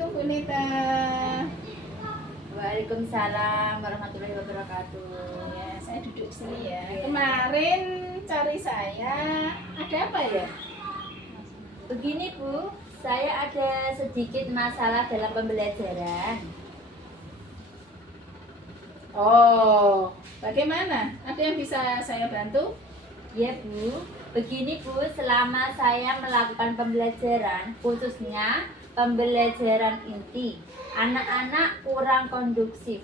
Assalamualaikum Bu Nita. Waalaikumsalam warahmatullahi wabarakatuh. Ya, saya duduk sini ya. Kemarin cari saya, ada apa ya? Begini Bu, saya ada sedikit masalah dalam pembelajaran. Oh, bagaimana? Ada yang bisa saya bantu? Ya Bu, begini Bu, selama saya melakukan pembelajaran, khususnya pembelajaran inti, anak-anak kurang kondusif.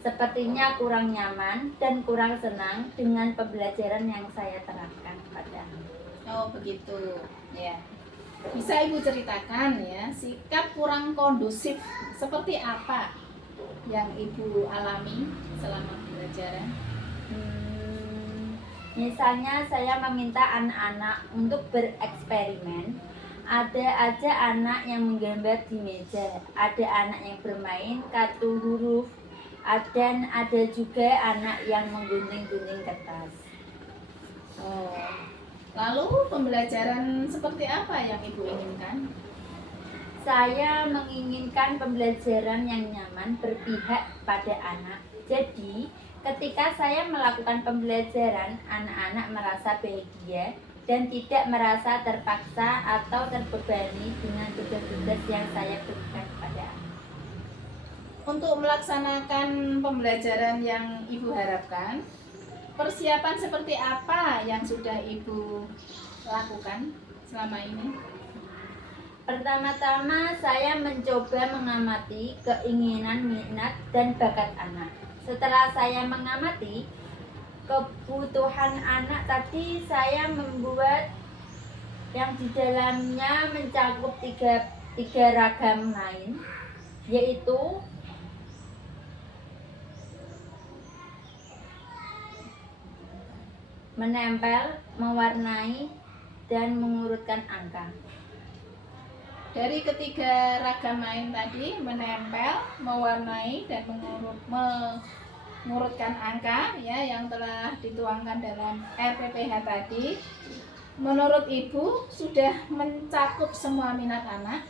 Sepertinya kurang nyaman dan kurang senang dengan pembelajaran yang saya terapkan pada. Oh, begitu. Ya. Bisa Ibu ceritakan ya, sikap kurang kondusif seperti apa yang Ibu alami selama pembelajaran? Misalnya saya meminta anak-anak untuk bereksperimen. Ada aja anak yang menggambar di meja, ada anak yang bermain kartu huruf, dan ada juga anak yang menggunting-gunting kertas. Oh. Lalu pembelajaran seperti apa yang Ibu inginkan? Saya menginginkan pembelajaran yang nyaman berpihak pada anak. Jadi, ketika saya melakukan pembelajaran, anak-anak merasa bahagia dan tidak merasa terpaksa atau terbebani dengan tugas-tugas yang saya berikan pada anak. Untuk melaksanakan pembelajaran yang Ibu harapkan, persiapan seperti apa yang sudah Ibu lakukan selama ini? Pertama-tama saya mencoba mengamati keinginan, minat, dan bakat anak. Setelah saya mengamati kebutuhan anak tadi, saya membuat yang di dalamnya mencakup tiga ragam main, yaitu menempel, mewarnai, dan mengurutkan angka. Dari ketiga ragam main tadi, menempel, mewarnai, dan mengurutkan angka ya yang telah dituangkan dalam RPPH tadi, menurut Ibu sudah mencakup semua minat anak?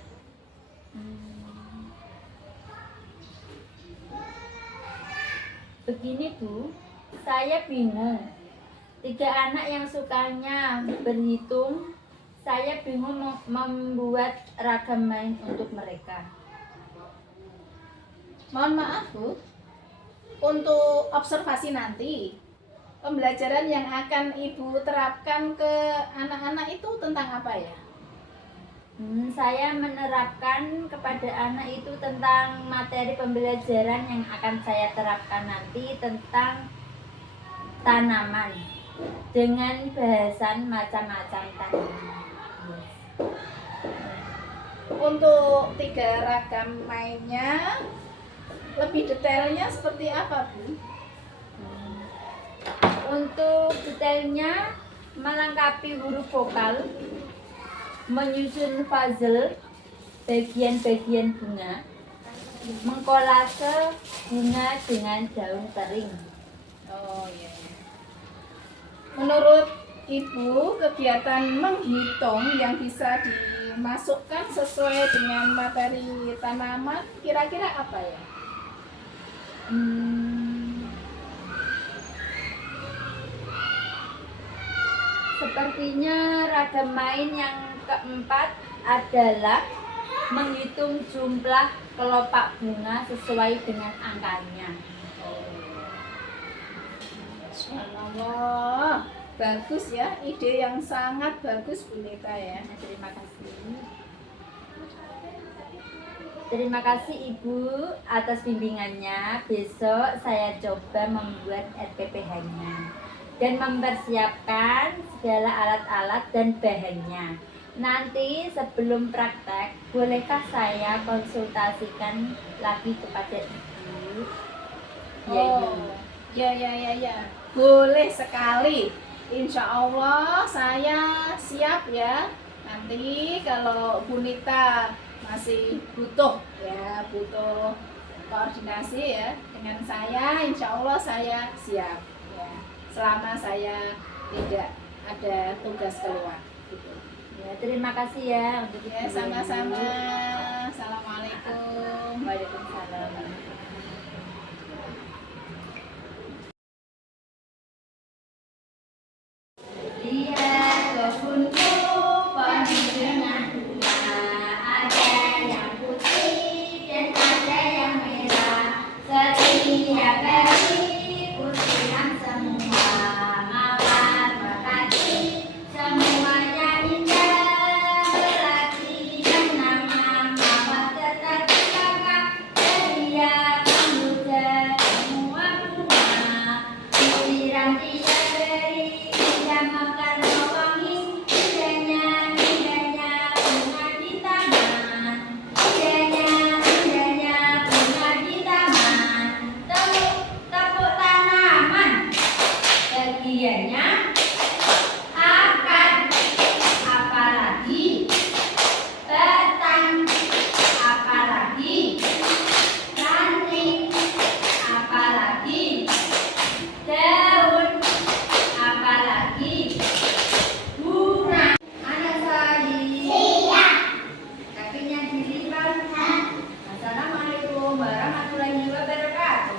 Begini Bu, saya bingung. 3 anak yang sukanya berhitung, saya bingung membuat ragam main untuk mereka. Mohon maaf Bu, untuk observasi nanti, pembelajaran yang akan Ibu terapkan ke anak-anak itu tentang apa ya? Saya menerapkan kepada anak itu tentang materi pembelajaran yang akan saya terapkan nanti tentang tanaman dengan bahasan macam-macam tanaman. Untuk 3 ragam mainnya, lebih detailnya seperti apa Bu? Untuk detailnya melengkapi huruf vokal, menyusun puzzle bagian-bagian bunga, mengkolase bunga dengan daun kering. Oh iya. Menurut Ibu, kegiatan menghitung yang bisa dimasukkan sesuai dengan materi tanaman kira-kira apa ya? Sepertinya ragam main yang keempat adalah menghitung jumlah kelopak bunga sesuai dengan angkanya. Subhanallah, bagus ya, ide yang sangat bagus Bu Nita ya. Terima kasih. Terima kasih Ibu atas bimbingannya. Besok saya coba membuat RPPH-nya dan mempersiapkan segala alat-alat dan bahannya. Nanti sebelum praktek, bolehkah saya konsultasikan lagi kepada Ibu? Ya, Ibu. Ya. Boleh sekali. Insya Allah saya siap ya. Nanti kalau Bu Nita masih butuh koordinasi ya dengan saya, insya Allah saya siap ya. Selama saya tidak ada tugas keluar gitu. Ya, terima kasih ya untuk Ya, sama-sama. Assalamualaikum. Waalaikumsalam. Lihat kebunku penuh dengan bunga, ada yang putih dan ada yang merah. Setiap hari ku siram semua, mawar merpati semuanya indah. Berarti dan nama mawar tetap kakak, ceria muda semua bunga. Disiram tiap hari, dia makan wangi, indahnya bunga di taman. Indahnya bunga di taman. Tepuk tanaman, bagiannya akar, apalagi batang, apalagi ranting, apalagi daun, apalagi bunga. Anak saya kakinya dilipat. Assalamualaikum warahmatullahi wabarakatuh.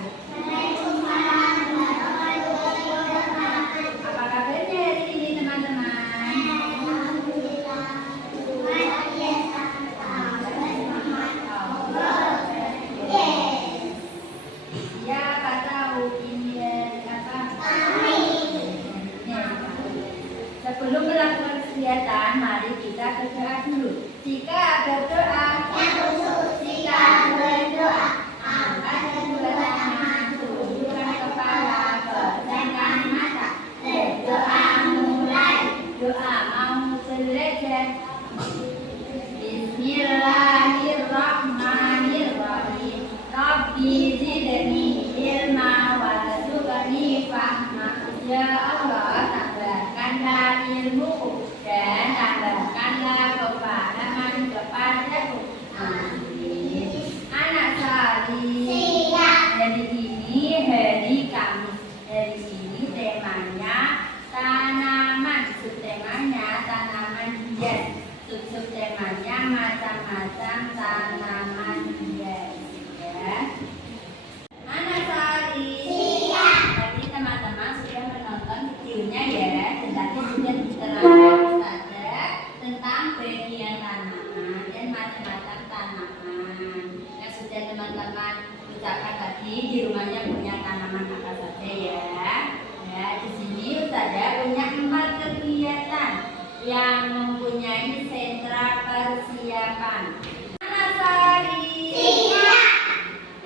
Apa kabarnya hari ini teman-teman? Siapa tahu ini apa? Sebelum melakukan kegiatan, mari kita berdoa dulu. Jika berdoa, angkat kedua tangan, tundukkan kepala, pejamkan mata. Berdoa mulai. Doa mau belajar. Bismillahirrahmanirrahim. Rabbi zidni ilma warzuqni fahma. Ya Allah, tambahkanlah ilmu dan tambahkanlah kepahaman kepadaku. Amin. Anak salih. Hari ini hari Kamis. Hari ini temanya tanaman. Subtemanya tanaman hias. Subtemanya macam-macam tanaman hias. Ya. Anak salih. Tadi teman-teman sudah menonton videonya ya, tetapi sudah diterangkan saja tentang bagian tanaman dan macam-macam tanaman. Yang sudah teman-teman ucapkan tadi di rumahnya punya tanaman apa saja ya. Ya, di sini Ustazah punya 4 kegiatan yang mempunyai sentra persiapan. Anak salih.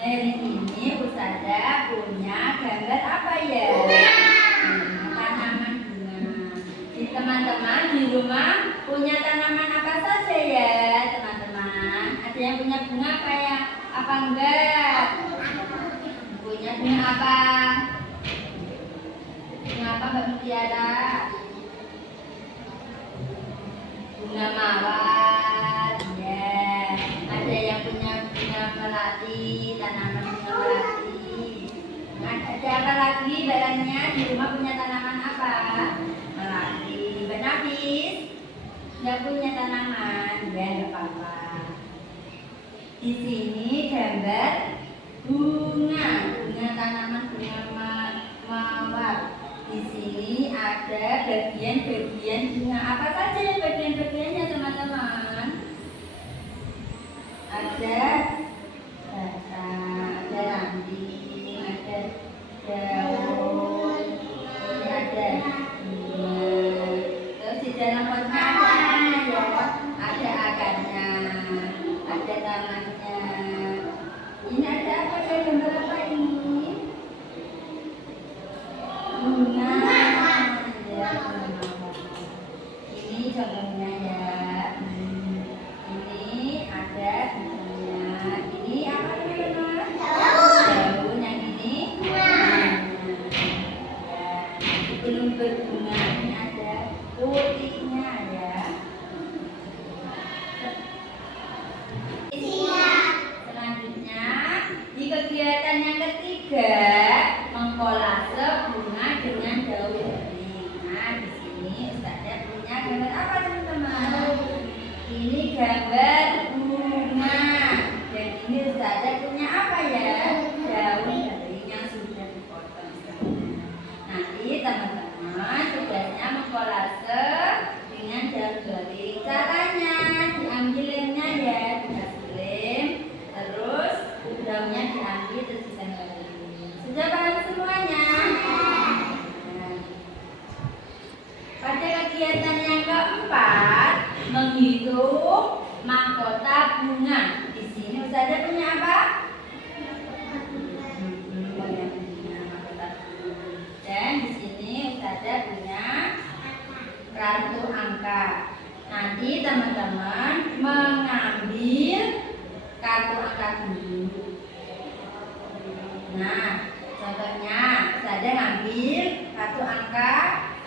Hari ini Ustazah punya gambar apa ya? Tanaman bunga. Di teman-teman di rumah punya tanaman apa saja ya, teman-teman? Ada yang punya bunga apa ya? Apa enggak? Punya bunga apa? Bunga apa Mbak Mutiara? Bunga mawar. Ya. Ada yang punya bunga melati, tanaman bunga melati. Ada apa lagi barangnya? Di rumah punya tanaman apa? Melati. Mbak Nafis nggak punya tanaman, ya nggak apa-apa. Di sini gambar bunga tanaman bunga mawar. Di sini ada bagian-bagian bunga apa saja ya bagian-bagiannya teman-teman? Ada batang, ada ranting, ada daun, ini ada bunga. Terus di dalam potnya ya, ada akarnya, ada tanahnya. Ini ada apa ya, gambar apa ini? Bunga. Ya, ini contohnya ya. Ini ada bunganya. Ini apa teman-teman? Daun. Yang ini belum berbunga. Ini ada putihnya ya. Selanjutnya di kegiatan yang ketiga mengkolase bunga dengan daun kering. Nah, di sini Ustazah punya gambar apa teman-teman? Ini gambar bunga teman-teman tugasnya mengkolase dengan daun garing. Caranya diambil lemnya ya, dikasih lem, terus daunnya diambil terus ditempelin. Sudah paham semuanya? Nah, pada kegiatan yang keempat, menghitung mahkota bunga. Di sini Ustazah punya apa? Dan di sini Ustazah punya kartu angka. Nanti teman-teman mengambil kartu angka dulu. Nah, contohnya Ustazah ngambil kartu angka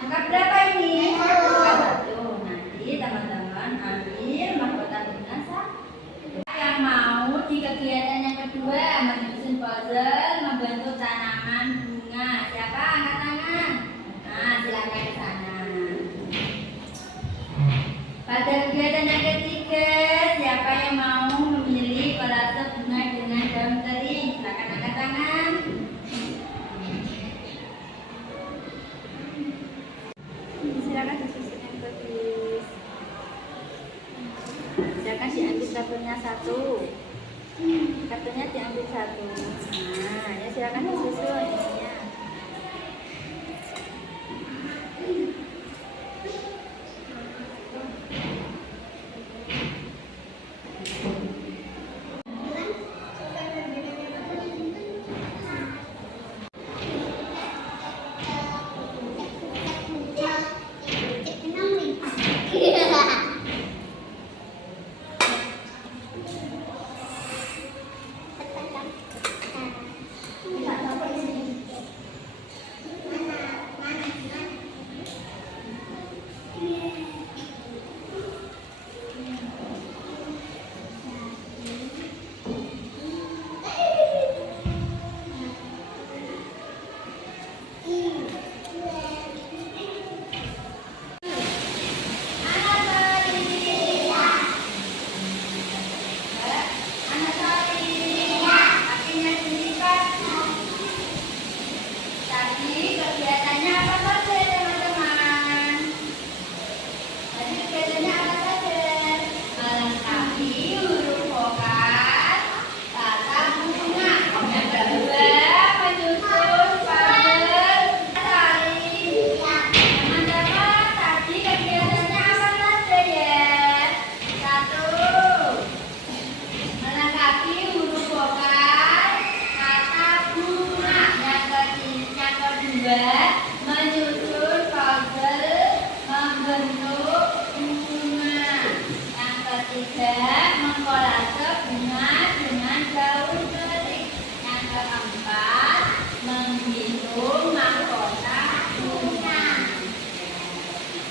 berapa ini? Angka 1. Nanti teman-teman ambil mahkota bunga 1. Yang mau di kegiatan yang kedua menyusun puzzle membentuk tanaman bunga. Siapa angkat tangan? Nah, silakan ke sana. Pada kegiatan yang ketiga, siapa yang mau memilih kolase bunga dengan daun kering? Silakan angkat tangan. Silakan disusun yang bagus. Silakan diambil kartunya 1. Kartunya diambil 1. Nah, ya silakan disusun isinya. Menyusun puzzle membentuk bunga. Yang ketiga, mengkolase bunga dengan daun kering. Yang keempat, menghitung mahkota bunga.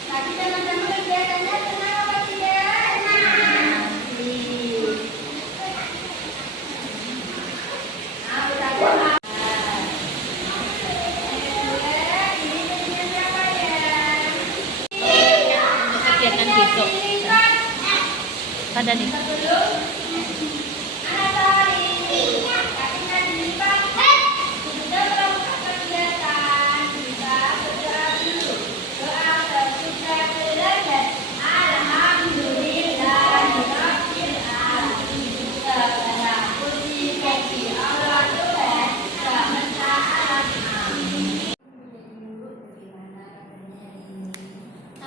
Tadi teman-teman kegiatannya senang apa tidak? Senang. Kegiatan besok pada nih.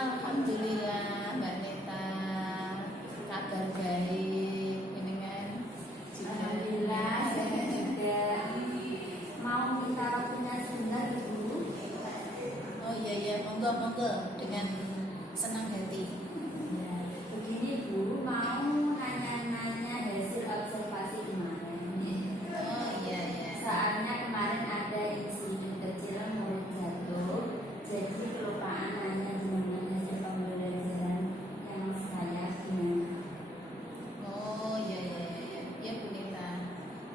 Alhamdulillah Mbak Neta, kabar baik ini kan. Alhamdulillah saya juga mau minta waktunya sebentar dulu. Oh iya monggo dengan senang hati. Ya, begini Bu, mau nanya-nanya hasil observasi kemarin. Oh iya. Soalnya kemarin ada insiden kecil murid jatuh, jadi kelupaan nanya gimana hasil pembelajaran yang saya gimana. Oh iya ya Bu Neta.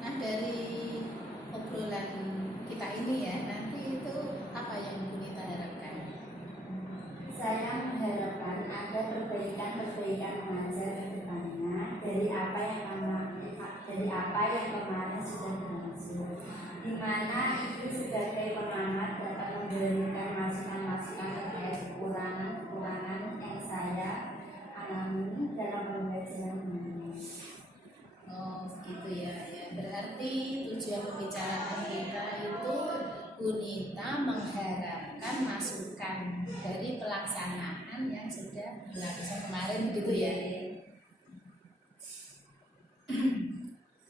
Nah dari obrolan kita ini ya, nanti itu apa yang Bu Neta harapkan? Saya mengharapkan ada perbaikan mengajar ke depannya dari apa yang kemarin sudah berhasil, di mana Ibu sebagai pengamat dapat memberikan masukan Bu Nita mengharapkan masukan dari pelaksanaan yang sudah dilakukan kemarin gitu ya.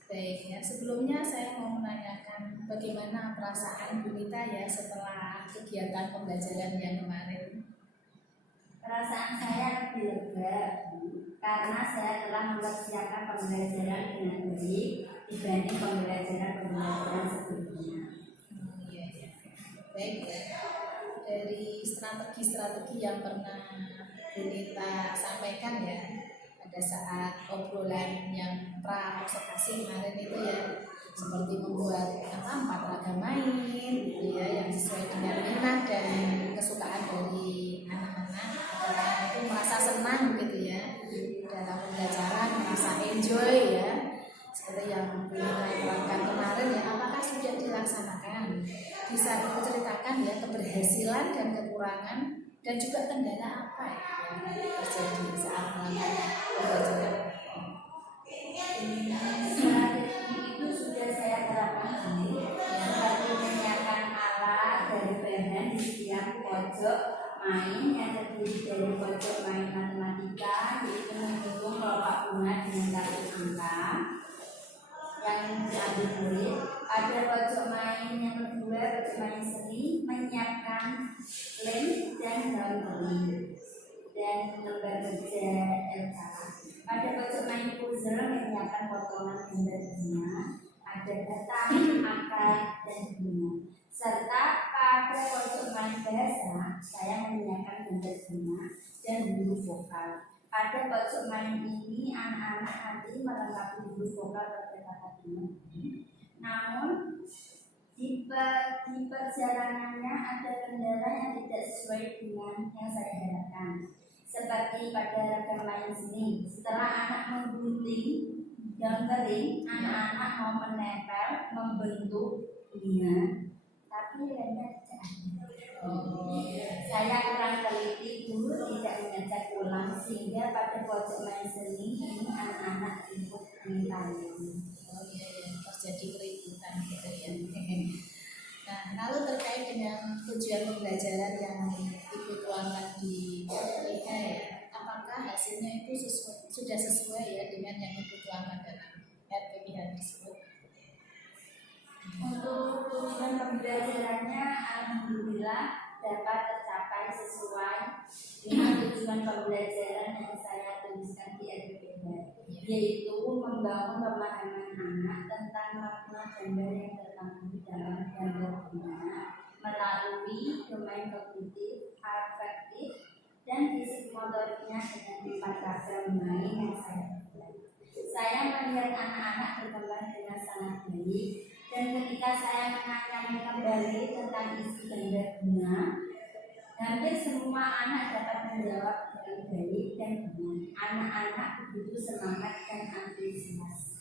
Baik ya, sebelumnya saya mau menanyakan bagaimana perasaan Bu Nita ya setelah kegiatan pembelajaran yang kemarin. Perasaan saya lebih lega karena saya telah mempersiapkan pembelajaran dengan baik dibanding pembelajaran sebelumnya. Iya, iya. Baik ya. Dari strategi-strategi yang pernah Bu Nita sampaikan ya pada saat obrolan yang pra observasi kemarin itu ya, seperti membuat 4 ragam main gitu ya yang sesuai dengan minat dan kesukaan dari anak-anak agar itu merasa senang gitu ya dalam pembelajaran, merasa enjoy ya seperti yang Bu Nita terangkan kemarin ya. Apakah sudah dilaksanakan? Bisa Ibu ceritakan ya keberhasilan dan kekurangan dan juga kendala apa ya yang terjadi saat melakukan pembelajaran? Strategi itu sudah saya terapkan seperti menyiapkan alat dari bahan di setiap pojok main yang terdiri dari pojok main matematika, yaitu menghitung kelompok bunga dengan kartu angka yang diambil murid. Ada pojok main yang kedua, pojok main seni, menyiapkan lem dan daun kering dan lembar kerja LK. Pada pojok main puzzle menyiapkan potongan gambar bunga, ada batang, akar, dan bunga. Serta pada pojok main bahasa, saya menyiapkan gambar bunga dan huruf vokal. Pada pojok main ini, anak-anak nanti melengkapi huruf vokal pada kata bunga. Namun, di perjalanannya ada kendala yang tidak sesuai dengan yang saya harapkan. Seperti pada ragam main seni, setelah anak menggunting daun kering, anak-anak mau menempel, membentuk bunga, tapi lemnya tidak ada. Saya kurang teliti dulu, tidak mengecat ulang, sehingga pada pojok main seni ini anak-anak ikut mintanya. Oh iya, ya, terjadi keributan gitu ya. Nah, lalu terkait dengan tujuan pembelajaran yang Ibu tuangkan di RPH ya, apakah hasilnya itu sudah sesuai ya dengan yang Ibu tuangkan dalam RPH tersebut? Untuk tujuan pembelajarannya, alhamdulillah dapat tercapai sesuai dengan tujuan pembelajaran yang saya tuliskan di RPH, yaitu membangun pemahaman anak tentang makna gambar yang terkandung dalam gambar bunga melalui domain kognitif, afektif, dan fisik motoriknya dengan 4 ragam main yang saya buat. Saya melihat anak-anak berkembang dengan sangat baik, dan ketika saya menanyakan kembali tentang isi gambar bunga, hampir semua anak dapat menjawab dengan baik dan benar. Anak-anak begitu semangat dan antusias.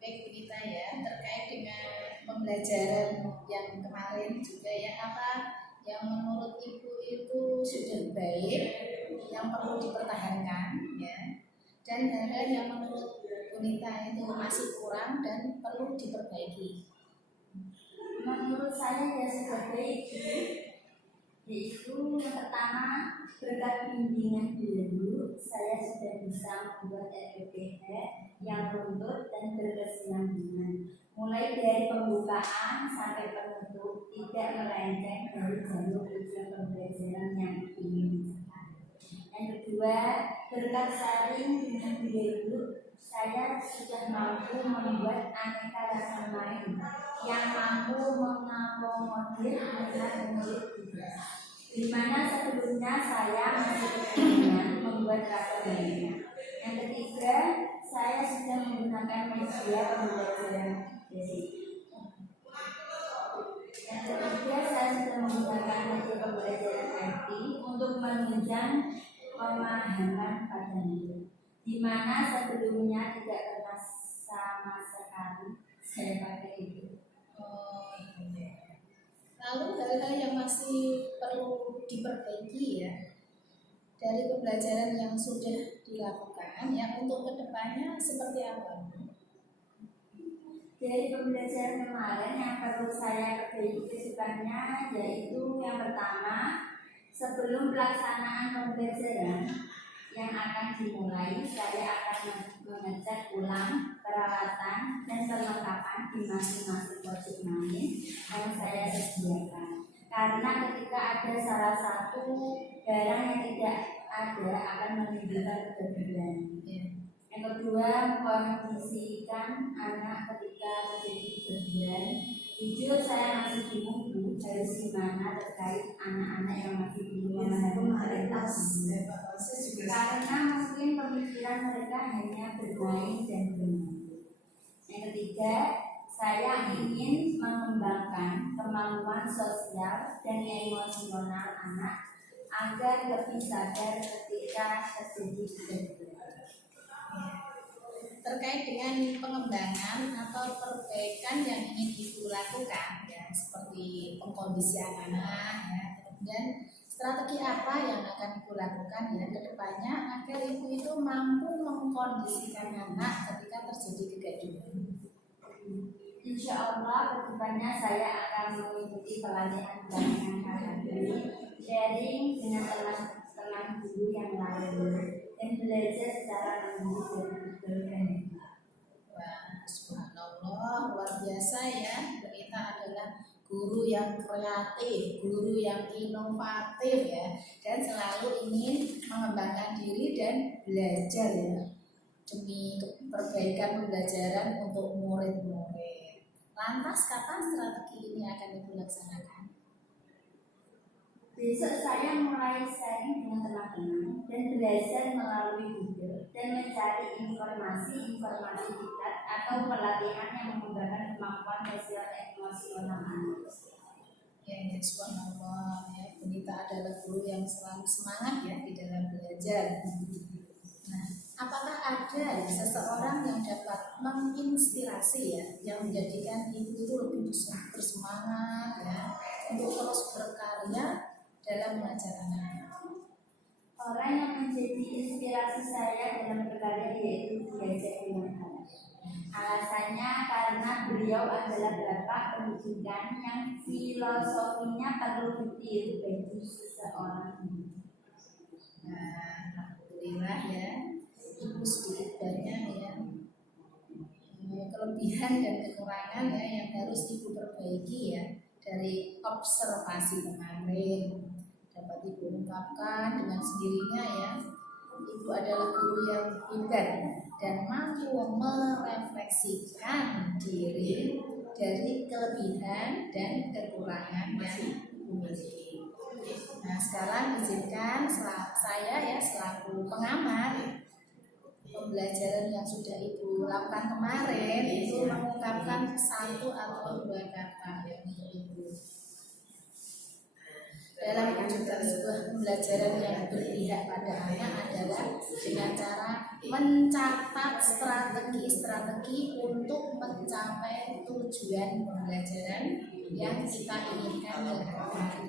Baik Bu Nita ya, terkait dengan pembelajaran yang kemarin juga ya, apa yang menurut Ibu itu sudah baik, yang perlu dipertahankan ya, dan hal-hal yang menurut Bu Nita itu masih kurang dan perlu diperbaiki? Menurut saya ya sudah baik, yaitu yang pertama, berkat bimbingan dulu saya sudah bisa membuat RPH yang runtut dan berkesinambungan, mulai dari pembukaan sampai penutup, tidak melenceng dari jalur tujuan pembelajaran yang ingin dicapai. Yang kedua, berkat saring dengan dulu saya sudah mampu membuat aneka ragam main yang mampu mengakomodir minat murid juga, di mana sebelumnya saya masih kebingungan membuat ragam mainnya. Yang ketiga, saya sudah menggunakan media pembelajaran basic. Yang ketiga, saya sudah menggunakan media pembelajaran IT untuk menunjang pemahaman pada murid, di mana sebelumnya tidak pernah sama sekali saya pakai itu. Oh iya. Lalu hal-hal yang masih perlu diperbaiki ya dari pembelajaran yang sudah dilakukan ya, untuk kedepannya seperti apa? Dari pembelajaran kemarin yang perlu saya perbaiki kesukaannya yaitu yang pertama, sebelum pelaksanaan pembelajaran yang akan dimulai, saya akan mengecek ulang peralatan dan perlengkapan di masing-masing pojok main yang saya sediakan. Karena ketika ada salah satu barang yang tidak ada akan menimbulkan kegaduhan. Yang kedua, mengkondisikan anak ketika terjadi kegaduhan. Jujur saya masih bingung Bu, harus gimana terkait anak-anak yang masih belum memahami karena mungkin pemikiran mereka hanya bermain dan bermain. Yang ketiga, saya ingin mengembangkan kemampuan sosial dan emosional anak agar lebih sadar ketika terjadi kegaduhan. Terkait dengan pengembangan atau perbaikan yang ingin Ibu lakukan, ya, seperti pengkondisian anak, ya, kemudian strategi apa yang akan Ibu lakukan ya ke depannya agar Ibu itu mampu mengkondisikan anak ketika terjadi kegaduhan. Insya Allah kedepannya saya akan mengikuti pelatihan ini, sharing dengan teman-teman guru yang lain dan belajar secara mandiri dan Wah, subhanallah, luar biasa ya. Kita adalah guru yang kreatif, guru yang inovatif ya, dan selalu ingin mengembangkan diri dan belajar ya demi perbaikan pembelajaran untuk murid-murid. Lantas kapan strategi ini akan Ibu laksanakan? Besok saya mulai sharing dengan teman-teman dan belajar melalui Google dan mencari informasi digital atau pelatihan yang mengembangkan kemampuan sosial dan emosional anak. Ya, subhanallah ya, Bunita adalah guru yang selalu semangat ya di dalam belajar. Nah, apakah ada seseorang yang dapat menginspirasi ya, yang menjadikan Ibu itu lebih bersemangat ya untuk terus berkarya dalam mengajar anak? Orang yang menjadi inspirasi saya dalam berkarya yaitu Diajak dengan Allah. Alasannya karena beliau adalah bapak pendidikan yang filosofinya perlu ditiru bagi seseorang. Nah, alhamdulillah ya, Ibu sedikit banyak ya kelebihan dan kekurangan ya yang harus Ibu perbaiki ya dari observasi kemarin. Dapat Ibu ungkapkan dengan sendirinya ya, Ibu adalah guru yang hebat dan mampu merefleksikan diri dari kelebihan dan kekurangan yang Ibu miliki. Nah, sekarang izinkan saya ya selaku pengamat pembelajaran yang sudah Ibu lakukan kemarin itu mengungkapkan satu atau dua kata yang untuk Ibu. Dalam mewujudkan sebuah pembelajaran yang berpihak pada anak adalah dengan cara mencatat strategi untuk mencapai tujuan pembelajaran yang kita inginkan ke depan.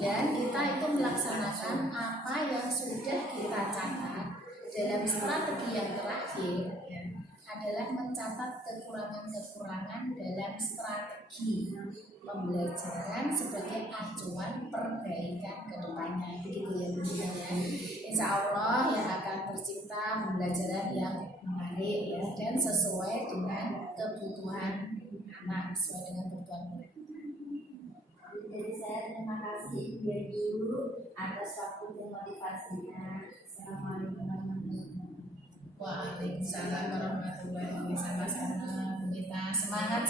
Dan kita itu melaksanakan apa yang sudah kita catat dalam strategi yang terakhir ya, adalah mencatat kekurangan-kekurangan dalam strategi pembelajaran sebagai acuan perbaikan ke depannya. Begitu ya Bu ya. Insya Allah yang akan tercipta pembelajaran yang menarik ya, dan sesuai dengan kebutuhan anak, sesuai dengan kebutuhan murid. Jadi saya terima kasih Ibu Guru atas waktu dan motivasinya. Assalamualaikum warahmatullahi wabarakatuh. Waalaikumsalam warahmatullahi wabarakatuh. Sama-sama, kita semangat.